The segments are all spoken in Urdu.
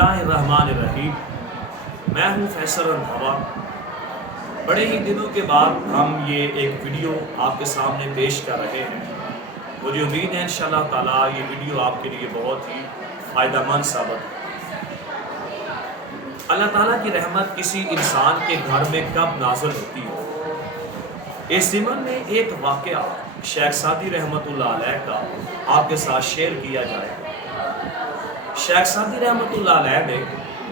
اللہ الرحمن الرحیم۔ میں ہوں فیصل رندھاوا۔ بڑے ہی دنوں کے بعد ہم یہ ایک ویڈیو آپ کے سامنے پیش کر رہے ہیں۔ مجھے امید ہے انشاءاللہ تعالیٰ یہ ویڈیو آپ کے لیے بہت ہی فائدہ مند ثابت ہو۔ اللہ تعالیٰ کی رحمت کسی انسان کے گھر میں کب نازل ہوتی ہے؟ اس ضمن میں ایک واقعہ شیخ سعدی رحمۃ اللہ علیہ کا آپ کے ساتھ شیئر کیا جائے گا۔ شیخ سعدی رحمۃ اللہ علیہ نے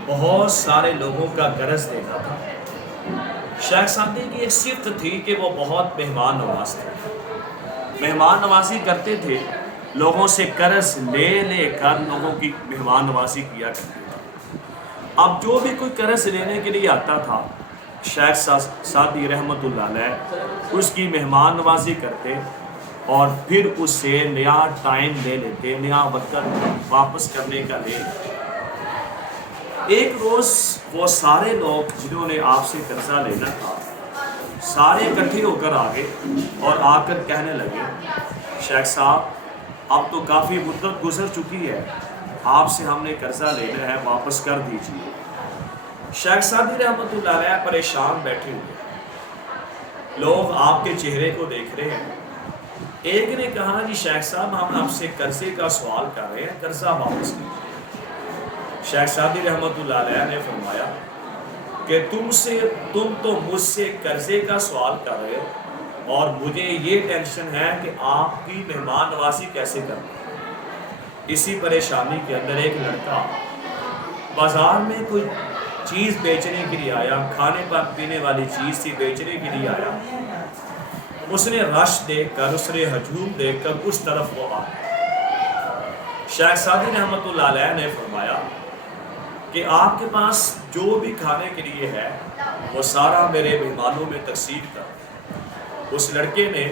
بہت سارے لوگوں کا قرض دینا تھا۔ شیخ سعدی کی ایک صفت تھی کہ وہ بہت مہمان نواز تھے، مہمان نوازی کرتے تھے، لوگوں سے قرض لے لے کر لوگوں کی مہمان نوازی کیا کرتے تھے۔ اب جو بھی کوئی قرض لینے کے لیے آتا تھا، شیخ سعدی رحمۃ اللہ علیہ اس کی مہمان نوازی کرتے اور پھر اس سے نیا ٹائم لے لیتے، نیا وقت واپس کرنے کا لے لیتے۔ ایک روز وہ سارے لوگ جنہوں نے آپ سے قرضہ لینا تھا سارے اکٹھے ہو کر آگے اور آ کر کہنے لگے، شیخ صاحب اب تو کافی مدت گزر چکی ہے، آپ سے ہم نے قرضہ لینا ہے، واپس کر دیجیے۔ شیخ سعدی رحمۃ اللہ علیہ پریشان بیٹھے ہوئے، لوگ آپ کے چہرے کو دیکھ رہے ہیں۔ ایک نے کہا جی شیخ صاحب ہم آپ سے قرضے کا سوال کر رہے ہیں، قرضہ واپس کیجیے۔ شیخ سعدی رحمۃ اللہ علیہ نے فرمایا کہ تم تو مجھ سے قرضے کا سوال کر رہے ہو اور مجھے یہ ٹینشن ہے کہ آپ کی مہمان نوازی کیسے کریں۔ اسی پریشانی کے اندر ایک لڑکا بازار میں کوئی چیز بیچنے کے لیے آیا، کھانے پینے والی چیز تھی، بیچنے کے لیے آیا۔ اس نے رش دیکھ کر، اس نے ہجوم دیکھ کر اس طرف وہ آیا۔ شیخ سعدی رحمۃ اللہ علیہ نے فرمایا کہ آپ کے پاس جو بھی کھانے کے لیے ہے وہ سارا میرے مہمانوں میں تقسیم کر۔ اس لڑکے نے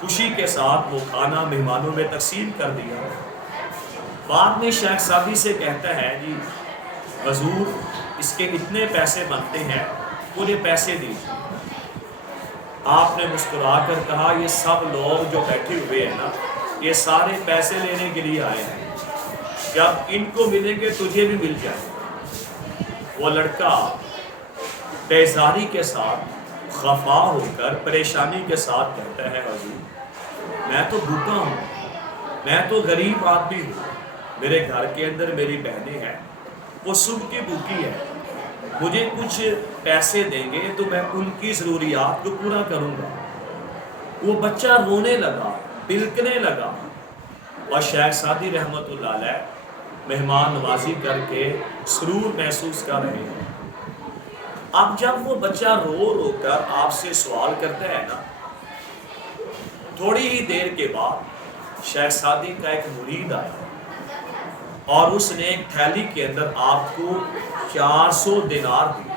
خوشی کے ساتھ وہ کھانا مہمانوں میں تقسیم کر دیا۔ بعد میں شیخ سعدی سے کہتا ہے جی حضور اس کے اتنے پیسے بنتے ہیں، مجھے پیسے دیجیے۔ آپ نے مسکرا کر کہا یہ سب لوگ جو بیٹھے ہوئے ہیں نا، یہ سارے پیسے لینے کے لیے آئے ہیں، جب ان کو ملیں گے تجھے بھی مل جائے گا۔ وہ لڑکا بیزاری کے ساتھ، خفا ہو کر، پریشانی کے ساتھ کہتا ہے حضور میں تو بھوکا ہوں، میں تو غریب آدمی ہوں، میرے گھر کے اندر میری بہنیں ہیں، وہ صبح کی بھوکی ہے، مجھے کچھ پیسے دیں گے تو میں ان کی ضروریات کو پورا کروں گا۔ وہ بچہ رونے لگا، بلکنے لگا، اور شیخ سعدی رحمۃ اللہ علیہ مہمان نوازی کر کے سرور محسوس کر رہے ہیں۔ اب جب وہ بچہ رو رو کر آپ سے سوال کرتا ہے نا، تھوڑی ہی دیر کے بعد شیخ سعدی کا ایک مرید آیا اور اس نے ایک تھیلی کے اندر آپ کو 400 دینار دی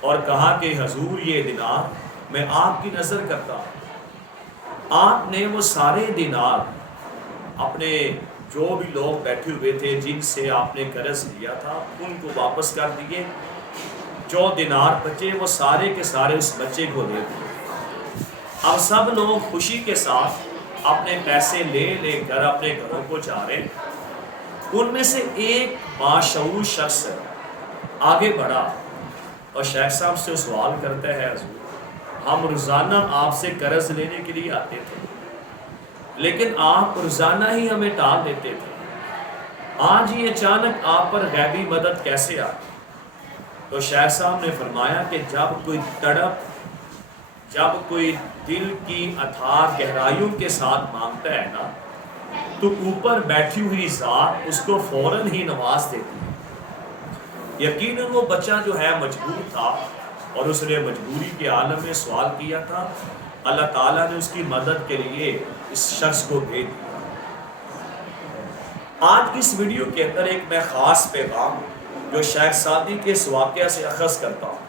اور کہا کہ حضور یہ دینار میں آپ کی نظر کرتا ہوں۔ آپ نے وہ سارے دینار اپنے جو بھی لوگ بیٹھے ہوئے تھے جن سے آپ نے قرض لیا تھا ان کو واپس کر دیے، جو دینار بچے وہ سارے کے سارے اس بچے کو دے دیے۔ اب سب لوگ خوشی کے ساتھ اپنے پیسے لے لے کر اپنے گھروں کو جا رہے ہیں۔ ان میں سے ایک باشعور شخص آگے بڑھا اور شیخ صاحب سے سوال کرتا ہے حضور ہم روزانہ آپ سے قرض لینے کے لیے آتے تھے، لیکن آپ روزانہ ہی ہمیں ٹال دیتے تھے، آج یہ اچانک آپ پر غیبی مدد کیسے آ؟ تو شیخ صاحب نے فرمایا کہ جب کوئی تڑپ، جب کوئی دل کی اتھاہ گہرائیوں کے ساتھ مانگتا ہے نا تو اوپر بیٹھی ہوئی ذات اس کو فوراً ہی نواز دیتی ہے۔ یقیناً وہ بچہ جو ہے مجبور تھا اور اس نے مجبوری کے عالم میں سوال کیا تھا، اللہ تعالیٰ نے اس کی مدد کے لیے اس شخص کو بھیج دیا۔ آج کی اس ویڈیو کے اندر ایک میں خاص پیغام جو شیخ سعدی کے اس واقعہ سے اخذ کرتا ہوں۔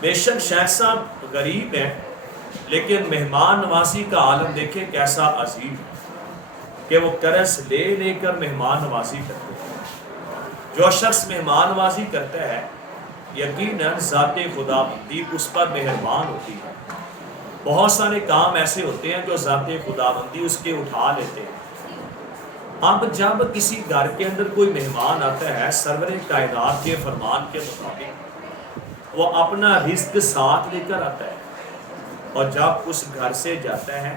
بے شک شیخ صاحب غریب ہیں لیکن مہمان نوازی کا عالم دیکھیں کیسا عظیم ہے کہ وہ قرض لے لے کر مہمان نوازی کرتے ہیں۔ جو شخص مہمان نوازی کرتا ہے یقیناً ذات خدا بندی اس پر مہربان ہوتی ہے۔ بہت سارے کام ایسے ہوتے ہیں جو ذات خدا بندی اس کے اٹھا لیتے ہیں، اب جب کسی گھر کے اندر کوئی مہمان آتا ہے، سرور کائنات کے فرمان کے مطابق وہ اپنا رزق ساتھ لے کر آتا ہے، اور جب اس گھر سے جاتا ہے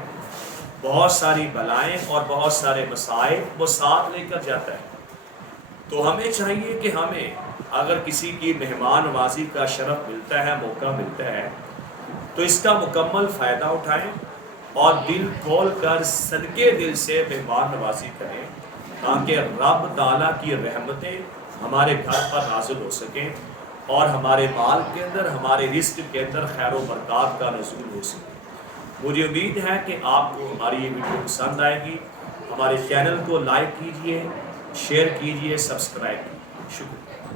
بہت ساری بلائیں اور بہت سارے مسائل وہ ساتھ لے کر جاتا ہے۔ تو ہمیں چاہیے کہ ہمیں اگر کسی کی مہمان نوازی کا شرف ملتا ہے، موقع ملتا ہے، تو اس کا مکمل فائدہ اٹھائیں اور دل کھول کر صدقے دل سے مہمان نوازی کریں، تاکہ رب تعالیٰ کی رحمتیں ہمارے گھر پر نازل ہو سکیں اور ہمارے مال کے اندر، ہمارے رزق کے اندر خیر و برکات کا نزول ہو سکے۔ مجھے امید ہے کہ آپ کو ہماری یہ ویڈیو پسند آئے گی۔ ہمارے چینل کو لائک کیجئے، شیئر کیجئے، سبسکرائب کیجئے۔ شکریہ۔